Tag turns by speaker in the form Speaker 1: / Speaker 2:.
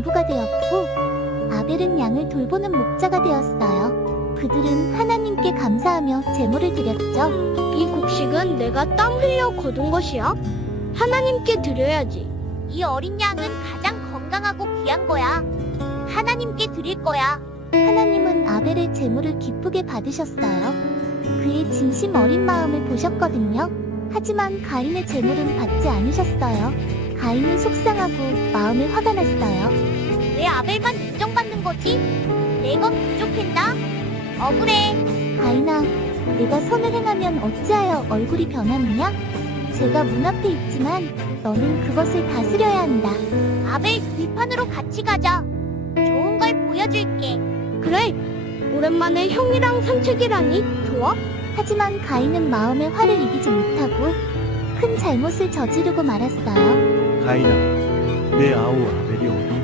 Speaker 1: 과부가 되었고 아벨은 양을 돌보는 목자가 되었어요. 그들은 하나님께 감사하며 제물을 드렸죠.
Speaker 2: 이 곡식은 내가 땀 흘려 거둔 것이야. 하나님께 드려야지.
Speaker 1: 이 어린 양은 가장 건강하고 귀한 거야. 하나님께 드릴 거야. 하나님은 아벨의 제물을 기쁘게 받으셨어요. 그의 진심 어린 마음을 보셨거든요. 하지만 가인의 제물은 받지 않으셨어요. 가인이 속상하고 마음에 화가 났어요. 왜 아벨만 인정받는 거지? 내건 부족했나? 억울해. 가인아, 내가 선을 행하면 어찌하여 얼굴이 변하느냐? 제가 문 앞에 있지만 너는 그것을 다스려야 한다. 아벨, 들판으로 같이 가자. 좋은 걸 보여줄게.
Speaker 2: 그래, 오랜만에 형이랑 산책이라니 좋아?
Speaker 1: 하지만 가인은 마음의 화를 이기지 못하고 큰 잘못을 저지르고 말았어요.
Speaker 3: 가인아, 내 아우 아벨이 어디